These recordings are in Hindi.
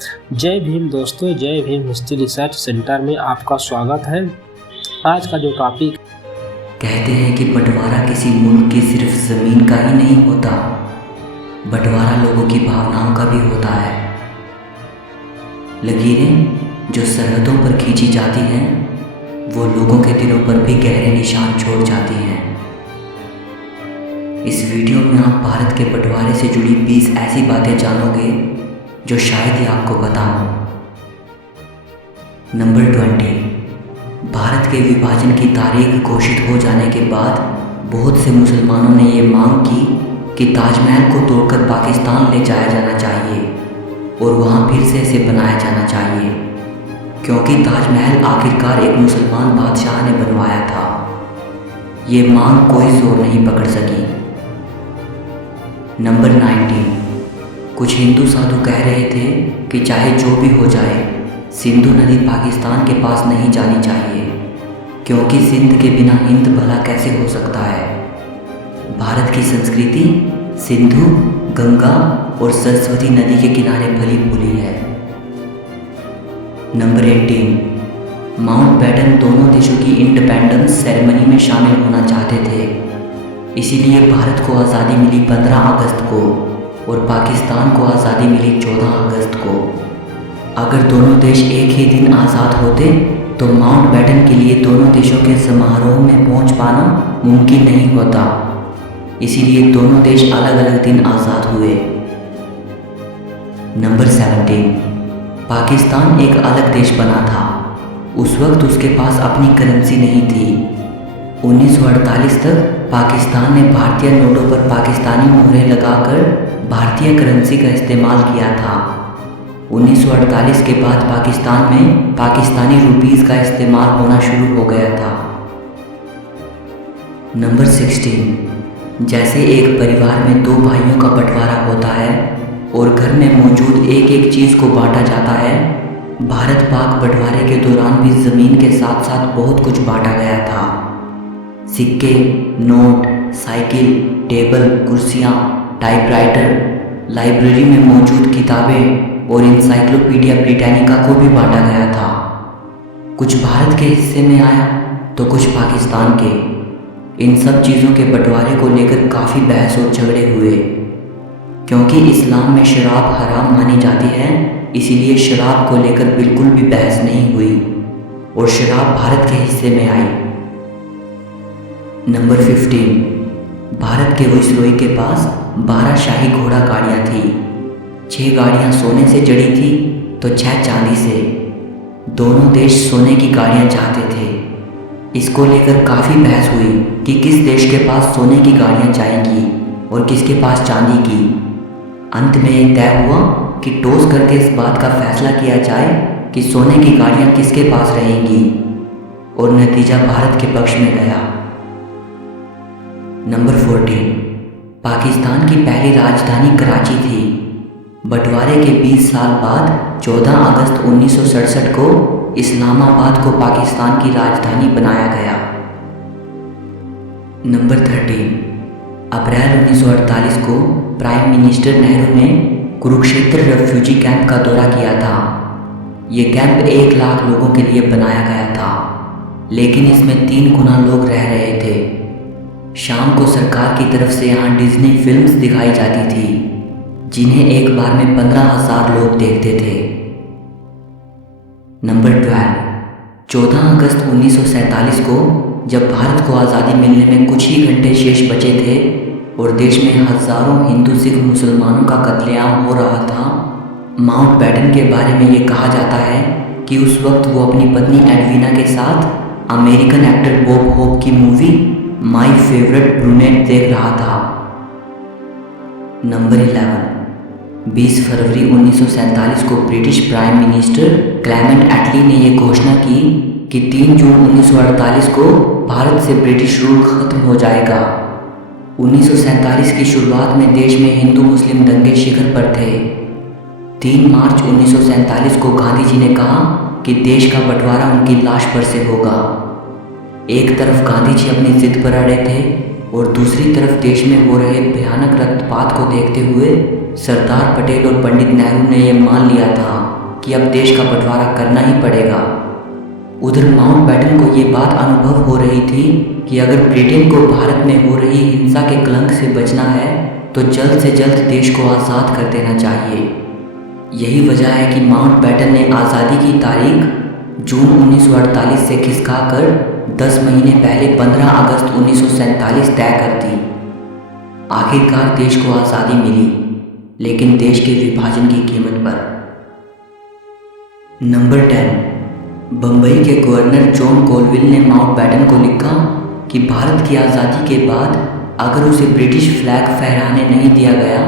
जय भीम दोस्तों, जय भीम हिस्ट्री रिसर्च सेंटर में आपका स्वागत है। आज का जो टॉपिक कहते हैं कि बंटवारा किसी मुल्क की सिर्फ ज़मीन का ही नहीं होता, बंटवारा लोगों की भावनाओं का भी होता है। लकीरें जो सरहदों पर खींची जाती हैं वो लोगों के दिलों पर भी गहरे निशान छोड़ जाती हैं। इस वीडियो में आप भारत के बंटवारे से जुड़ी 20 ऐसी बातें जानोगे जो शायद ही आपको पता हो। नंबर 20, भारत के विभाजन की तारीख घोषित हो जाने के बाद बहुत से मुसलमानों ने ये मांग की कि ताजमहल को तोड़कर पाकिस्तान ले जाया जाना चाहिए और वहाँ फिर से इसे बनाया जाना चाहिए, क्योंकि ताजमहल आखिरकार एक मुसलमान बादशाह ने बनवाया था। ये मांग कोई जोर नहीं पकड़ सकी। नंबर 19, कुछ हिंदू साधु कह रहे थे कि चाहे जो भी हो जाए सिंधु नदी पाकिस्तान के पास नहीं जानी चाहिए, क्योंकि सिंध के बिना हिंद भला कैसे हो सकता है। भारत की संस्कृति सिंधु, गंगा और सरस्वती नदी के किनारे फली फूली है। नंबर 18, माउंटबेटन दोनों देशों की इंडिपेंडेंस सेरेमनी में शामिल होना चाहते थे, इसीलिए भारत को आज़ादी मिली 15 अगस्त को और पाकिस्तान को आज़ादी मिली 14 अगस्त को। अगर दोनों देश एक ही दिन आज़ाद होते तो माउंटबेटन के लिए दोनों देशों के समारोह में पहुंच पाना मुमकिन नहीं होता, इसीलिए दोनों देश अलग अलग दिन आज़ाद हुए। नंबर 17, पाकिस्तान एक अलग देश बना था। उस वक्त उसके पास अपनी करेंसी नहीं थी। 1948 तक पाकिस्तान ने भारतीय नोटों पर पाकिस्तानी मोहरें लगाकर भारतीय करेंसी का इस्तेमाल किया था। 1948 के बाद पाकिस्तान में पाकिस्तानी रुपीस का इस्तेमाल होना शुरू हो गया था। नंबर 16, जैसे एक परिवार में दो भाइयों का बंटवारा होता है और घर में मौजूद एक एक चीज़ को बांटा जाता है, भारत पाक बंटवारे के दौरान भी ज़मीन के साथ साथ बहुत कुछ बांटा गया था। सिक्के, नोट, साइकिल, टेबल, कुर्सियाँ, टाइपराइटर, लाइब्रेरी में मौजूद किताबें और इंसाइक्लोपीडिया ब्रिटानिका को भी बांटा गया था। कुछ भारत के हिस्से में आया तो कुछ पाकिस्तान के। इन सब चीज़ों के बंटवारे को लेकर काफ़ी बहस और झगड़े हुए, क्योंकि इस्लाम में शराब हराम मानी जाती है, इसीलिए शराब को लेकर बिल्कुल भी बहस नहीं हुई और शराब भारत के हिस्से में आई। नंबर 15, भारत के वाइसरॉय के पास 12 शाही घोड़ा गाड़ियाँ थी। 6 गाड़ियाँ सोने से जड़ी थी तो 6 चांदी से। दोनों देश सोने की गाड़ियाँ चाहते थे। इसको लेकर काफ़ी बहस हुई कि किस देश के पास सोने की गाड़ियाँ जाएंगी और किसके पास चांदी की। अंत में ये तय हुआ कि टॉस करके इस बात का फैसला किया जाए कि सोने की गाड़ियाँ किसके पास रहेंगी, और नतीजा भारत के पक्ष में गया। नंबर 14, पाकिस्तान की पहली राजधानी कराची थी। बंटवारे के 20 साल बाद 14 अगस्त 1967 को इस्लामाबाद को पाकिस्तान की राजधानी बनाया गया। नंबर 13, अप्रैल 1948 को प्राइम मिनिस्टर नेहरू ने कुरुक्षेत्र रेफ्यूजी कैंप का दौरा किया था। ये कैंप 1 लाख लोगों के लिए बनाया गया था, लेकिन इसमें 3 गुना लोग रह रहे थे। शाम को सरकार की तरफ से यहाँ डिज्नी फिल्म्स दिखाई जाती थी, जिन्हें एक बार में 15,000 लोग देखते थे। नंबर 12, 14 अगस्त 1947 को जब भारत को आज़ादी मिलने में कुछ ही घंटे शेष बचे थे और देश में हज़ारों हिंदू सिख मुसलमानों का कत्लेआम हो रहा था, माउंटबेटन के बारे में ये कहा जाता है कि उस वक्त वो अपनी पत्नी एडवीना के साथ अमेरिकन एक्टर बॉब होप की मूवी माई फेवरेट ब्रूनेट देख रहा था। नंबर 11, 20 फरवरी 1947 को ब्रिटिश प्राइम मिनिस्टर क्लेमेंट एटली ने यह घोषणा की कि 3 जून 1948 को भारत से ब्रिटिश रूल खत्म हो जाएगा। 1947 की शुरुआत में देश में हिंदू मुस्लिम दंगे शिखर पर थे। 3 मार्च 1947 को गांधी जी ने कहा कि देश का बंटवारा उनकी लाश पर से होगा। एक तरफ गांधी जी अपनी जिद पर अड़े थे और दूसरी तरफ देश में हो रहे भयानक रक्तपात को देखते हुए सरदार पटेल और पंडित नेहरू ने यह मान लिया था कि अब देश का बंटवारा करना ही पड़ेगा। उधर माउंटबेटन को ये बात अनुभव हो रही थी कि अगर ब्रिटेन को भारत में हो रही हिंसा के कलंक से बचना है तो जल्द से जल्द देश को आज़ाद कर देना चाहिए। यही वजह है कि माउंटबेटन ने आज़ादी की तारीख जून 1948 से खिसकाकर 10 महीने पहले 15 अगस्त 1947 तय कर दी। आखिरकार देश को आज़ादी मिली, लेकिन देश के विभाजन की कीमत पर। नंबर 10, बम्बई के गवर्नर जॉन कोलविल ने माउंटबेटन को लिखा कि भारत की आज़ादी के बाद अगर उसे ब्रिटिश फ्लैग फहराने नहीं दिया गया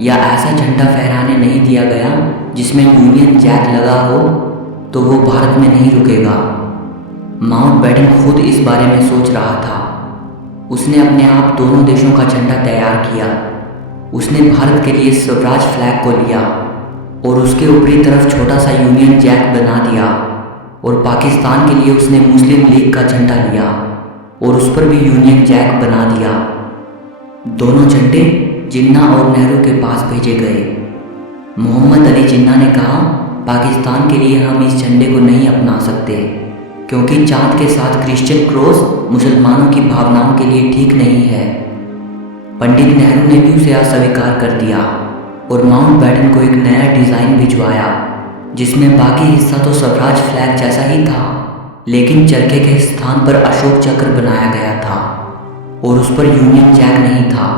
या ऐसा झंडा फहराने नहीं दिया गया जिसमें यूनियन जैक लगा हो तो वो भारत में नहीं रुकेगा। माउंटबेटन खुद इस बारे में सोच रहा था। उसने अपने आप दोनों देशों का झंडा तैयार किया। उसने भारत के लिए स्वराज फ्लैग को लिया और उसके ऊपरी तरफ छोटा सा यूनियन जैक बना दिया, और पाकिस्तान के लिए उसने मुस्लिम लीग का झंडा लिया और उस पर भी यूनियन जैक बना दिया। दोनों झंडे जिन्ना और नेहरू के पास भेजे गए। मोहम्मद अली जिन्ना ने कहा, पाकिस्तान के लिए हम इस झंडे को नहीं अपना सकते क्योंकि चांद के साथ क्रिश्चियन क्रॉस मुसलमानों की भावनाओं के लिए ठीक नहीं है। पंडित नेहरू ने भी उसे अस्वीकार कर दिया और माउंटबेटन को एक नया डिज़ाइन भिजवाया जिसमें बाकी हिस्सा तो स्वराज फ्लैग जैसा ही था, लेकिन चरखे के स्थान पर अशोक चक्र बनाया गया था और उस पर यूनियन जैक नहीं था।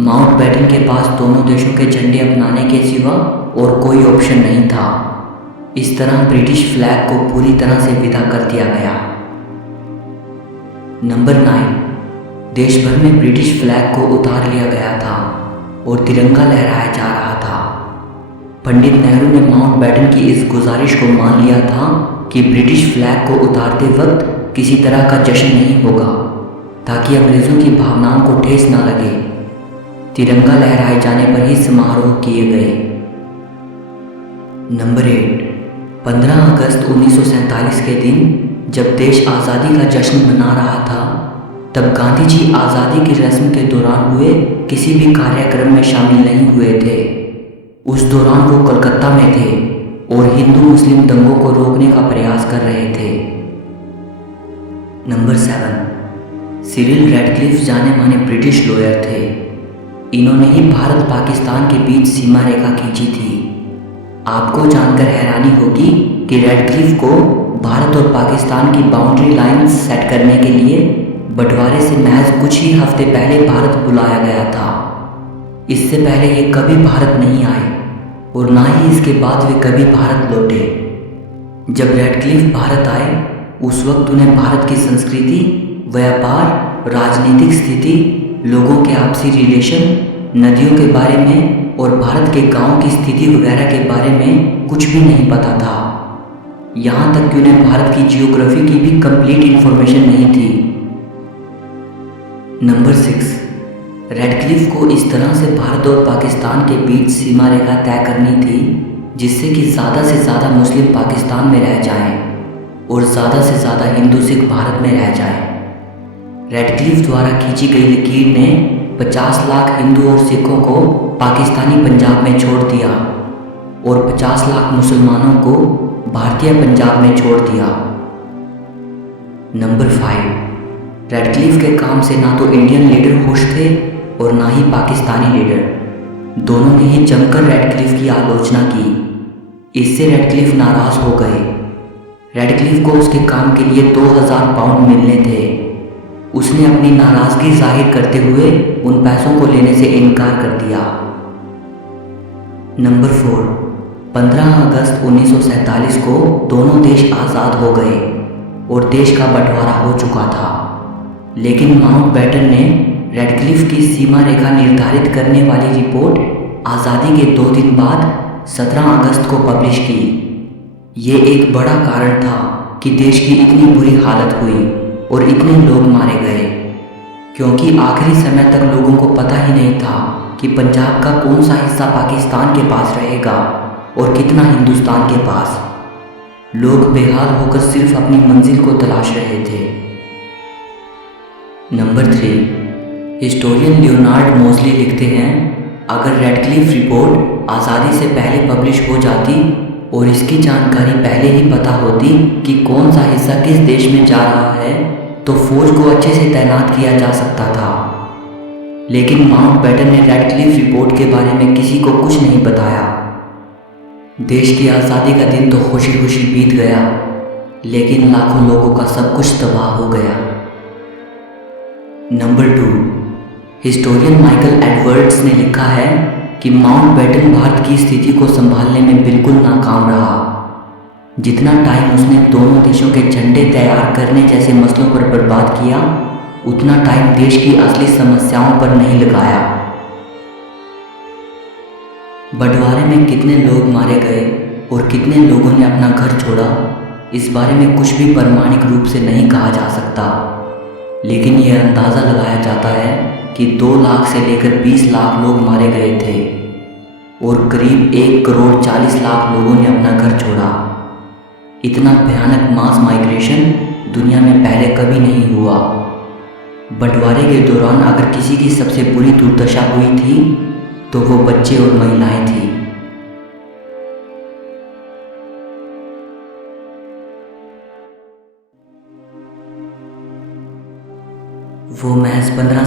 माउंटबेटन के पास दोनों देशों के झंडे अपनाने के सिवा और कोई ऑप्शन नहीं था। इस तरह ब्रिटिश फ्लैग को पूरी तरह से विदा कर दिया गया। नंबर 9, देश भर में ब्रिटिश फ्लैग को उतार लिया गया था और तिरंगा लहराया जा रहा था। पंडित नेहरू ने माउंटबेटन की इस गुजारिश को मान लिया था कि ब्रिटिश फ्लैग को उतारते वक्त किसी तरह का जश्न नहीं होगा ताकि अंग्रेज़ों की भावनाओं को ठेस न लगे। तिरंगा लहराए जाने पर ही समारोह किए गए। नंबर 8, 15 अगस्त 1947 के दिन जब देश आज़ादी का जश्न मना रहा था, तब गांधी जी आज़ादी की रस्म के दौरान हुए किसी भी कार्यक्रम में शामिल नहीं हुए थे। उस दौरान वो कलकत्ता में थे और हिंदू मुस्लिम दंगों को रोकने का प्रयास कर रहे थे। नंबर 7, सिरिल रैडक्लिफ जाने माने ब्रिटिश लॉयर थे। इन्होंने ही भारत पाकिस्तान के बीच सीमा रेखा खींची थी। आपको जानकर हैरानी होगी कि रैडक्लिफ को भारत और पाकिस्तान की बाउंड्री लाइन सेट करने के लिए बंटवारे से महज कुछ ही हफ्ते पहले भारत बुलाया गया था। इससे पहले ये कभी भारत नहीं आए और ना ही इसके बाद वे कभी भारत लौटे। जब रैडक्लिफ भारत आए उस वक्त उन्हें भारत की संस्कृति, व्यापार, राजनीतिक स्थिति, लोगों के आपसी रिलेशन, नदियों के बारे में और भारत के गांव की स्थिति वगैरह के बारे में कुछ भी नहीं पता था। यहाँ तक कि उन्हें भारत की जियोग्राफी की भी कंप्लीट इन्फॉर्मेशन नहीं थी। नंबर 6, रैडक्लिफ को इस तरह से भारत और पाकिस्तान के बीच सीमा रेखा तय करनी थी जिससे कि ज़्यादा से ज़्यादा मुस्लिम पाकिस्तान में रह जाएं और ज़्यादा से ज़्यादा हिंदू सिख भारत में रह जाएं। रैडक्लिफ द्वारा खींची गई लकीर ने 50 लाख हिंदू और सिखों को पाकिस्तानी पंजाब में छोड़ दिया और 50 लाख मुसलमानों को भारतीय पंजाब में छोड़ दिया। नंबर 5, रैडक्लिफ के काम से ना तो इंडियन लीडर खुश थे और ना ही पाकिस्तानी लीडर। दोनों ने ही जमकर रैडक्लिफ की आलोचना की। इससे रैडक्लिफ नाराज़ हो गए। रैडक्लिफ को उसके काम के लिए 2000 पाउंड मिलने थे। उसने अपनी नाराज़गी जाहिर करते हुए उन पैसों को लेने से इनकार कर दिया। नंबर 4, 15 अगस्त 1947 को दोनों देश आज़ाद हो गए और देश का बंटवारा हो चुका था, लेकिन माउंटबेटन ने रैडक्लिफ की सीमा रेखा निर्धारित करने वाली रिपोर्ट आज़ादी के 2 दिन बाद 17 अगस्त को पब्लिश की। ये एक बड़ा कारण था कि देश की इतनी बुरी हालत हुई और इतने लोग मारे गए, क्योंकि आखिरी समय तक लोगों को पता ही नहीं था कि पंजाब का कौन सा हिस्सा पाकिस्तान के पास रहेगा और कितना हिंदुस्तान के पास। लोग बेहाल होकर सिर्फ अपनी मंजिल को तलाश रहे थे। नंबर 3, हिस्टोरियन लियोनार्ड मोज़ली लिखते हैं अगर रेडक्लिफ रिपोर्ट आज़ादी से पहले पब्लिश हो जाती और इसकी जानकारी पहले ही पता होती कि कौन सा हिस्सा किस देश में जा रहा है, तो फौज को अच्छे से तैनात किया जा सकता था। लेकिन माउंटबेटन ने रेडक्लिफ रिपोर्ट के बारे में किसी को कुछ नहीं बताया। देश की आज़ादी का दिन तो खुशी खुशी बीत गया, लेकिन लाखों लोगों का सब कुछ तबाह हो गया। नंबर 2, हिस्टोरियन माइकल एडवर्ड्स ने लिखा है कि माउंटबेटन भारत की स्थिति को संभालने में बिल्कुल नाकाम रहा। जितना टाइम उसने दोनों देशों के झंडे तैयार करने जैसे मसलों पर बर्बाद किया, उतना टाइम देश की असली समस्याओं पर नहीं लगाया। बंटवारे में कितने लोग मारे गए और कितने लोगों ने अपना घर छोड़ा, इस बारे में कुछ भी प्रमाणिक रूप से नहीं कहा जा सकता, लेकिन यह अंदाज़ा लगाया जाता है कि 2 लाख से लेकर 20 लाख लोग मारे गए थे और करीब 1 करोड़ 40 लाख लोगों ने अपना घर छोड़ा। इतना भयानक मास माइग्रेशन दुनिया में पहले कभी नहीं हुआ। बंटवारे के दौरान अगर किसी की सबसे बुरी दुर्दशा हुई थी तो वो बच्चे और महिलाएं थी। वो महज 15